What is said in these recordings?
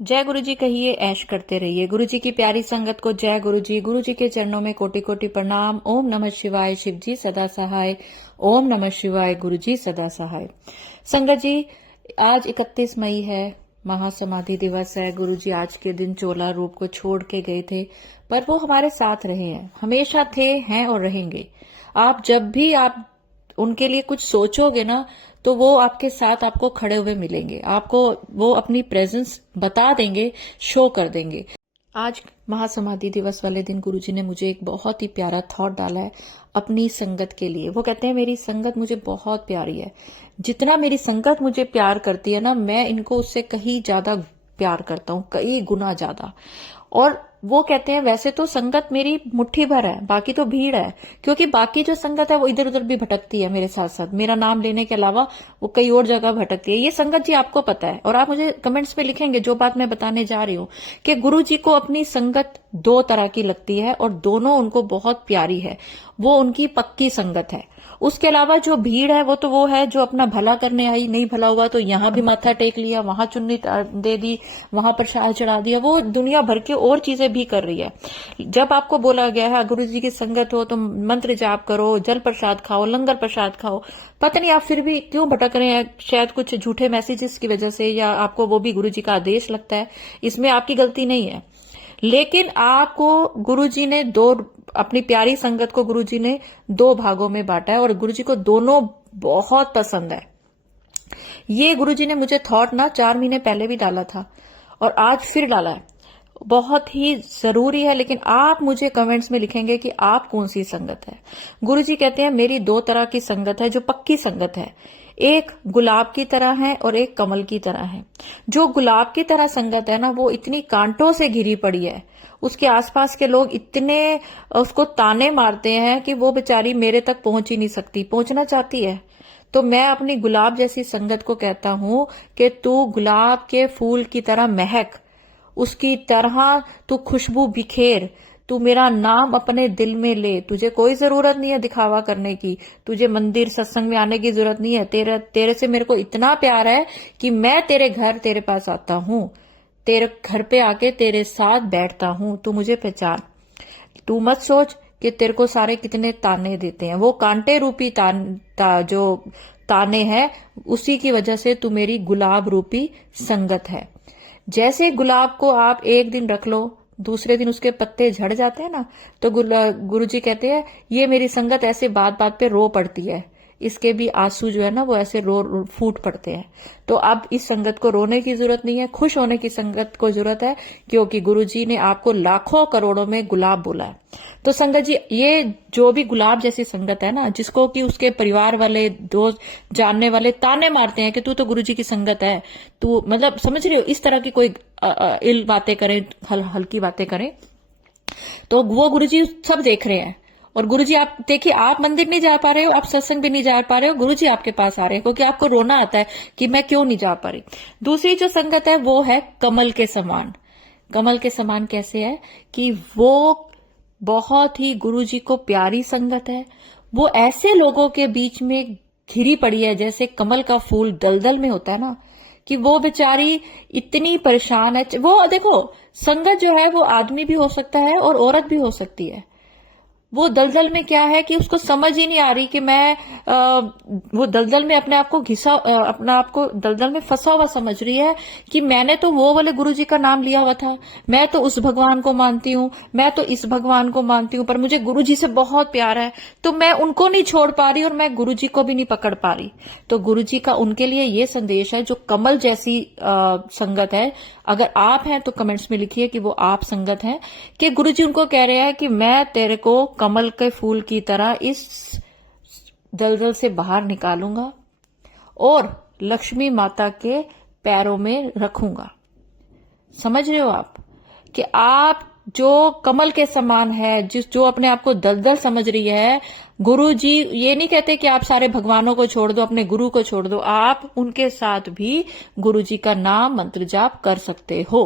जय गुरु जी कहिए, ऐश करते रहिए। गुरु जी की प्यारी संगत को जय गुरु जी। गुरु जी के चरणों में कोटि कोटि प्रणाम। ओम नमः शिवाय। शिव जी सदा सहाय। ओम नमः शिवाय। गुरु जी सदा सहाय। संगत जी, आज 31 मई है, महासमाधि दिवस है। गुरु जी आज के दिन चोला रूप को छोड़ के गए थे, पर वो हमारे साथ रहे हैं, हमेशा थे, हैं और रहेंगे। आप जब भी आप उनके लिए कुछ सोचोगे ना, तो वो आपके साथ आपको खड़े हुए मिलेंगे, आपको वो अपनी प्रेजेंस बता देंगे, शो कर देंगे। आज महासमाधि दिवस वाले दिन गुरुजी ने मुझे एक बहुत ही प्यारा थॉट डाला है अपनी संगत के लिए। वो कहते हैं मेरी संगत मुझे बहुत प्यारी है, जितना मेरी संगत मुझे प्यार करती है ना, मैं इनको उससे कहीं ज्यादा प्यार करता हूँ, कई गुना ज्यादा। और वो कहते हैं वैसे तो संगत मेरी मुट्ठी भर है, बाकी तो भीड़ है, क्योंकि बाकी जो संगत है वो इधर उधर भी भटकती है मेरे साथ साथ, मेरा नाम लेने के अलावा वो कई और जगह भटकती है। ये संगत जी आपको पता है, और आप मुझे कमेंट्स में लिखेंगे जो बात मैं बताने जा रही हूँ, कि गुरु जी को अपनी संगत दो तरह की लगती है और दोनों उनको बहुत प्यारी है। वो उनकी पक्की संगत है। उसके अलावा जो भीड़ है वो है जो अपना भला करने आई, नहीं भला हुआ तो यहां भी माथा टेक लिया, वहां चुन्नी दे दी, वहां प्रसाद चढ़ा दिया, वो दुनिया भर की और चीजें भी कर रही है। जब आपको बोला गया है गुरु जी की संगत हो तो मंत्र जाप करो, जल प्रसाद खाओ, लंगर प्रसाद खाओ, पता नहीं आप फिर भी क्यों भटक रहे हैं, शायद कुछ झूठे मैसेजेस की वजह से, या आपको वो भी गुरु जी का आदेश लगता है। इसमें आपकी गलती नहीं है, लेकिन आपको गुरुजी ने अपनी प्यारी संगत को गुरुजी ने दो भागों में बांटा है, और गुरुजी को दोनों बहुत पसंद है। ये गुरुजी ने मुझे थॉट ना 4 महीने पहले भी डाला था, और आज फिर डाला है। बहुत ही जरूरी है, लेकिन आप मुझे कमेंट्स में लिखेंगे कि आप कौन सी संगत है। गुरुजी कहते हैं मेरी दो तरह की संगत है जो पक्की संगत है, एक गुलाब की तरह है और एक कमल की तरह है। जो गुलाब की तरह संगत है ना, वो इतनी कांटों से घिरी पड़ी है, उसके आसपास के लोग इतने उसको ताने मारते हैं कि वो बेचारी मेरे तक पहुंच ही नहीं सकती, पहुंचना चाहती है। तो मैं अपनी गुलाब जैसी संगत को कहता हूं कि तू गुलाब के फूल की तरह महक, उसकी तरह तू खुशबू बिखेर, तू मेरा नाम अपने दिल में ले। तुझे कोई जरूरत नहीं है दिखावा करने की, तुझे मंदिर सत्संग में आने की जरूरत नहीं है। तेरे से मेरे को इतना प्यार है कि मैं तेरे घर तेरे पास आता हूँ, तेरे घर पे आके तेरे साथ बैठता हूँ। तू मुझे पहचान। तू मत सोच कि तेरे को सारे कितने ताने देते हैं, वो कांटे रूपी जो ताने हैं, उसी की वजह से तू मेरी गुलाब रूपी संगत है। जैसे गुलाब को आप एक दिन रख लो, दूसरे दिन उसके पत्ते झड़ जाते हैं ना, तो गुरुजी कहते हैं ये मेरी संगत ऐसे बात बात पे रो पड़ती है, इसके भी आंसू जो है ना वो ऐसे रो फूट पड़ते हैं। तो अब इस संगत को रोने की जरूरत नहीं है, खुश होने की संगत को जरूरत है, क्योंकि गुरुजी ने आपको लाखों करोड़ों में गुलाब बोला है। तो संगत जी, ये जो भी गुलाब जैसी संगत है ना, जिसको कि उसके परिवार वाले, दोस्त, जानने वाले ताने मारते हैं कि तू तो गुरुजी की संगत है, तू मतलब समझ रही हो, इस तरह की कोई इल बातें करें, हल्की बातें करें, तो वो गुरुजी सब देख रहे हैं। और गुरुजी आप देखिए, आप मंदिर नहीं जा पा रहे हो, आप सत्संग भी नहीं जा पा रहे हो, गुरुजी आपके पास आ रहे हैं, क्योंकि आपको रोना आता है कि मैं क्यों नहीं जा पा रही। दूसरी जो संगत है वो है कमल के समान। कमल के समान कैसे है कि वो बहुत ही गुरुजी को प्यारी संगत है। वो ऐसे लोगों के बीच में घिरी पड़ी है जैसे कमल का फूल दलदल में होता है ना, कि वो बेचारी इतनी परेशान है। वो देखो, संगत जो है वो आदमी भी हो सकता है और औरत भी हो सकती है। वो दलदल में क्या है कि उसको समझ ही नहीं आ रही कि मैं वो दलदल में अपने आप को अपने आप को दलदल में फंसा हुआ समझ रही है कि मैंने तो वो वाले गुरुजी का नाम लिया हुआ था, मैं तो उस भगवान को मानती हूँ, मैं तो इस भगवान को मानती हूँ, पर मुझे गुरुजी से बहुत प्यार है, तो मैं उनको नहीं छोड़ पा रही और मैं गुरुजी को भी नहीं पकड़ पा रही। तो गुरुजी का उनके लिए ये संदेश है, जो कमल जैसी संगत है। अगर आप हैं तो कमेंट्स में लिखिए कि वो आप संगत हैं, कि गुरुजी उनको कह रहे हैं कि मैं तेरे को कमल के फूल की तरह इस दलदल से बाहर निकालूंगा और लक्ष्मी माता के पैरों में रखूंगा। समझ रहे हो आप कि आप जो कमल के समान है, जो अपने आप को दलदल समझ रही है, गुरु जी ये नहीं कहते कि आप सारे भगवानों को छोड़ दो, अपने गुरु को छोड़ दो, आप उनके साथ भी गुरु जी का नाम मंत्र जाप कर सकते हो।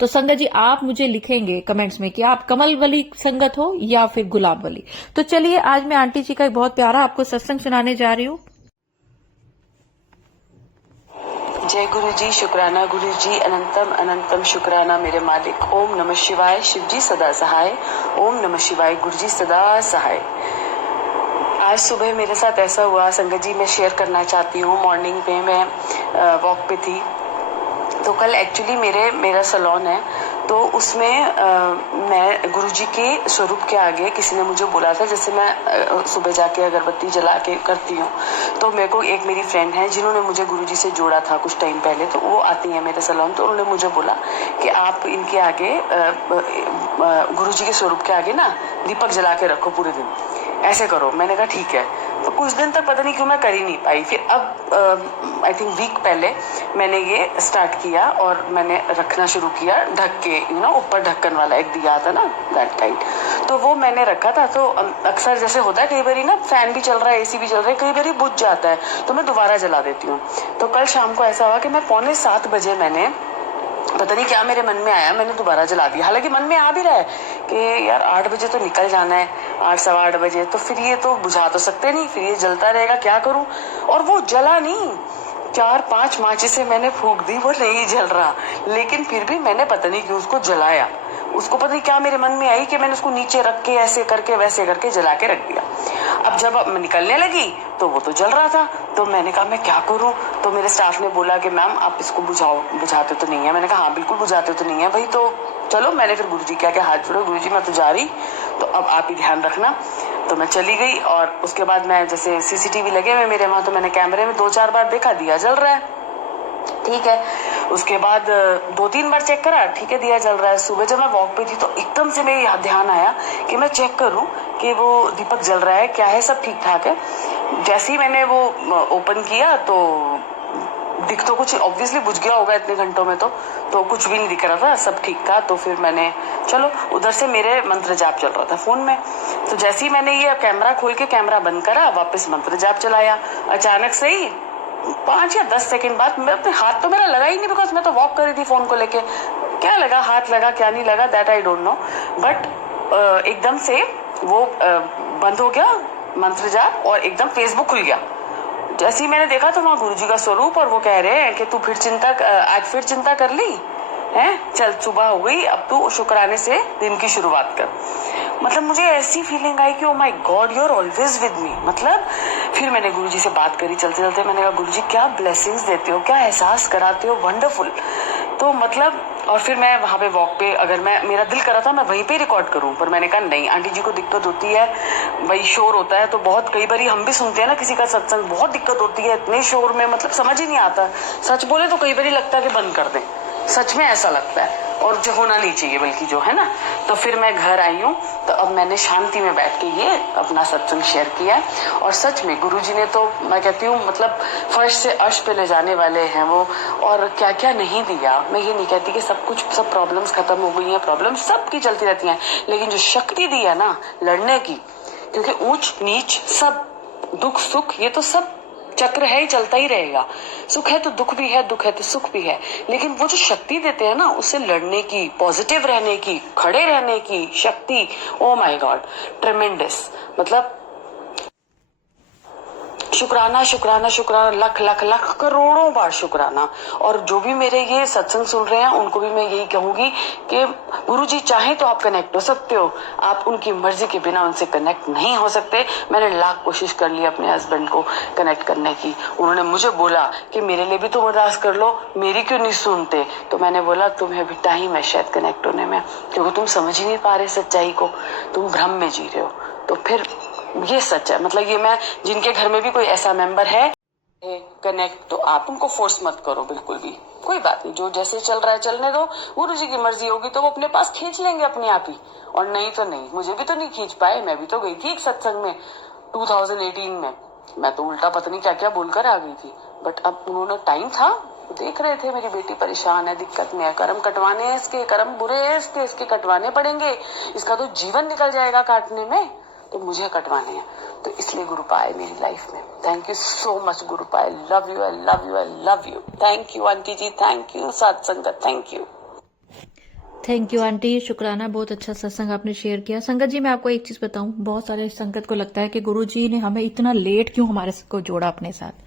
तो संगत जी, आप मुझे लिखेंगे कमेंट्स में कि आप कमल वाली संगत हो या फिर गुलाब वाली। तो चलिए, आज मैं आंटी जी का एक बहुत प्यारा आपको सत्संग सुनाने जा रही हूँ। जय गुरु जी, शुक्राना गुरु जी, अनंतम अनंतम शुक्राना मेरे मालिक। ओम नमः शिवाय, शिव जी सदा सहाय। ओम नमः शिवाय, गुरु जी सदा सहाय। आज सुबह मेरे साथ ऐसा हुआ संगत जी, मैं शेयर करना चाहती हूँ। मॉर्निंग में मैं वॉक पे थी, तो कल एक्चुअली मेरा सैलून है, तो उसमें मैं गुरुजी के स्वरूप के आगे किसी ने मुझे बोला था, जैसे मैं सुबह जाके अगरबत्ती जला के करती हूँ, तो मेरे को एक मेरी फ्रेंड है जिन्होंने मुझे गुरुजी से जोड़ा था कुछ टाइम पहले, तो वो आती है मेरे सैलून, तो उन्होंने मुझे बोला कि आप इनके आगे गुरुजी के स्वरूप के आगे ना दीपक जला के रखो पूरे दिन, ऐसे करो। मैंने कहा ठीक है। तो कुछ दिन तक पता नहीं क्यों मैं कर ही नहीं पाई। फिर अब आई थिंक वीक पहले मैंने ये स्टार्ट किया और मैंने रखना शुरू किया ढक के, ऊपर ढक्कन वाला एक दिया था ना, दैट काइंड, तो वो मैंने रखा था। तो अक्सर जैसे होता है कई बार ना, फैन भी चल रहा है, एसी भी चल रहा है, कई बार बुझ जाता है, तो मैं दोबारा जला देती हूँ। तो कल शाम को ऐसा हुआ कि मैं 6:45 बजे मैंने, पता नहीं क्या मेरे मन में आया, मैंने दोबारा जला दिया। हालांकि मन में आ भी रहा है कि यार 8 बजे तो निकल जाना है, 8 सवा 8 बजे, तो फिर ये तो बुझा तो सकते नहीं, फिर ये जलता रहेगा, क्या करूं। और वो जला नहीं, 4-5 माची से मैंने फूंक दी, वो नहीं जल रहा, लेकिन फिर भी मैंने पता नहीं क्यों उसको जलाया। उसको पता नहीं क्या मेरे मन में आई कि मैंने उसको नीचे रख के ऐसे करके वैसे करके जला के रख दिया। अब जब मैं निकलने लगी तो वो तो जल रहा था, तो मैंने कहा मैं क्या करूं। तो मेरे स्टाफ ने बोला कि मैम आप इसको बुझाते तो नहीं है। मैंने कहा हाँ बिल्कुल बुझाते तो नहीं है भाई, तो चलो। मैंने फिर गुरुजी के आगे हाथ जोड़े, गुरुजी मैं तो जा रही, तो अब आप ही ध्यान रखना। तो मैं चली गई और उसके बाद मैं, जैसे सीसीटीवी लगे हुए मेरे वहां, तो मैंने कैमरे में 2-4 बार देखा, दिया जल रहा है, ठीक है। उसके बाद 2-3 बार चेक करा, ठीक है दिया जल रहा है। सुबह जब मैं वॉक पे थी तो एकदम से मेरे ध्यान आया कि मैं चेक करूं कि वो दीपक जल रहा है, क्या है, सब ठीक ठाक है। जैसे ही मैंने वो ओपन किया तो दिख तो कुछ ऑब्वियसली बुझ गया होगा इतने घंटों में, तो कुछ भी नहीं दिख रहा था, सब ठीक था। तो फिर मैंने, चलो, उधर से मेरे मंत्र जाप चल रहा था फोन में, तो जैसे ही मैंने ये कैमरा खोल के कैमरा बंद करा, वापस मंत्र जाप चलाया, अचानक से ही 5 या 10 सेकंड बाद मैं अपने हाथ तो मेरा लगा ही नहीं, बिकॉज मैं तो वॉक कर रही थी फोन को लेके, क्या लगा, हाथ लगा क्या नहीं लगा, that I don't know, but एकदम से वो बंद हो गया मंत्र जाप और एकदम फेसबुक खुल गया। जैसे ही मैंने देखा तो वहाँ गुरुजी का स्वरूप, और वो कह रहे हैं कि तू फिर आज फिर चिंता कर ली है, चल सुबह हो गई, अब तू शुक्राने से दिन की शुरुआत कर। मतलब मुझे ऐसी फीलिंग आई कि oh my god you are always with me. मतलब फिर मैंने गुरुजी से बात करी चलते चलते, मैंने कहा गुरुजी क्या ब्लेसिंग्स देते हो, क्या एहसास कराते हो, वंडरफुल। तो मतलब, और फिर मैं वहां पे वॉक पे, अगर मेरा दिल करा था मैं वहीं पे रिकॉर्ड करूं, पर मैंने कहा नहीं, आंटी जी को दिक्कत होती है, वही शोर होता है, तो बहुत कई बार हम भी सुनते हैं ना किसी का सत्संग, बहुत दिक्कत होती है इतने शोर में, मतलब समझ ही नहीं आता। सच बोले तो कई बार लगता है कि बंद कर दें, सच में ऐसा लगता है, और जो होना नहीं चाहिए बल्कि, जो है ना। तो फिर मैं घर आई हूँ, तो अब मैंने शांति में बैठ के ये अपना सत्संग शेयर किया, और सच में गुरुजी ने तो, मैं कहती हूँ, मतलब फर्श से अर्श पे ले जाने वाले हैं वो, और क्या क्या नहीं दिया। मैं ये नहीं कहती कि सब प्रॉब्लम्स खत्म हो गई हैं, प्रॉब्लम्स सबकी चलती रहती हैं, लेकिन जो शक्ति दी है ना लड़ने की, क्योंकि ऊंच नीच सब, दुख सुख, ये तो सब चक्र है ही, चलता ही रहेगा। सुख है तो दुख भी है, दुख है तो सुख भी है, लेकिन वो जो शक्ति देते हैं ना, उससे लड़ने की, पॉजिटिव रहने की, खड़े रहने की शक्ति, ओ माय गॉड, ट्रेमेंडस। मतलब शुक्राना शुक्राना शुक्राना, लख लख लख करोड़ों बार शुक्राना। और जो भी मेरे ये सत्संग सुन रहे हैं उनको भी मैं यही कहूंगी कि गुरुजी चाहे तो आप कनेक्ट हो सकते हो, आप उनकी मर्जी के बिना उनसे कनेक्ट नहीं हो सकते। मैंने लाख कोशिश कर ली अपने हस्बैंड को कनेक्ट करने की, उन्होंने मुझे बोला कि मेरे लिए भी तुम अरदास कर लो, मेरी क्यों नहीं सुनते। तो मैंने बोला तुम्हें भी टाइम है शायद कनेक्ट होने में, क्योंकि तुम समझ ही नहीं पा रहे सच्चाई को, तुम भ्रम में जी रहे हो। तो फिर ये सच है, मतलब ये मैं, जिनके घर में भी कोई ऐसा मेंबर है कनेक्ट, तो आप उनको फोर्स मत करो बिल्कुल भी, कोई बात नहीं, जो जैसे चल रहा है चलने दो, गुरुजी की मर्जी होगी तो वो अपने पास खींच लेंगे अपने आप ही, और नहीं तो नहीं। मुझे भी तो नहीं खींच पाए, मैं भी तो गई थी एक सत्संग में 2018 में, मैं तो उल्टा पता नहीं क्या क्या बोलकर आ गई थी, बट अब उन्होंने, टाइम था, देख रहे थे मेरी बेटी परेशान है, दिक्कत में है, कर्म कटवाने हैं इसके, कर्म बुरे हैं इसके कटवाने पड़ेंगे, इसका तो जीवन निकल जाएगा काटने में, तो मुझे कटवाने हैं। तो इसलिए गुरु पाए मेरी लाइफ में। थैंक यू सो मच गुरु पाए, love you, I love you, I love you. Thank you aunty ji, thank you सत्संग, thank you. Thank you aunty, शुक्राना, बहुत अच्छा सत्संग आपने शेयर किया। संगत जी मैं आपको एक चीज बताऊं, बहुत सारे संगत को लगता है कि गुरुजी ने हमें इतना लेट क्यों हमारे को जोड़ा अपने साथ,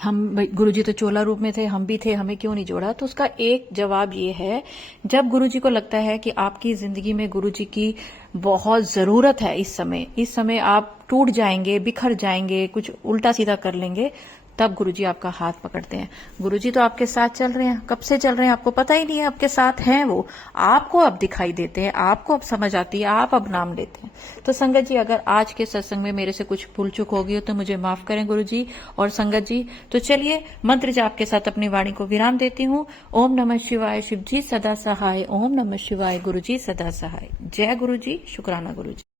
हम गुरुजी तो चोला रूप में थे, हम भी थे, हमें क्यों नहीं जोड़ा? तो उसका एक जवाब ये है, जब गुरुजी को लगता है कि आपकी जिंदगी में गुरुजी की बहुत जरूरत है, इस समय आप टूट जाएंगे, बिखर जाएंगे, कुछ उल्टा सीधा कर लेंगे, तब गुरुजी आपका हाथ पकड़ते हैं। गुरुजी तो आपके साथ चल रहे हैं, कब से चल रहे हैं आपको पता ही नहीं है, आपके साथ हैं वो, आपको अब दिखाई देते हैं, आपको अब समझ आती है, आप अब नाम लेते हैं। तो संगत जी, अगर आज के सत्संग में मेरे से कुछ भूल चूक हो गई हो तो मुझे माफ करें गुरुजी और संगत जी। तो चलिए मंत्र जाप के साथ अपनी वाणी को विराम देती हूँ। ओम नमः शिवाय, शिव जी सदा सहाय। ओम नमः शिवाय, गुरुजी सदा सहाय। जय गुरुजी, शुक्राना गुरुजी।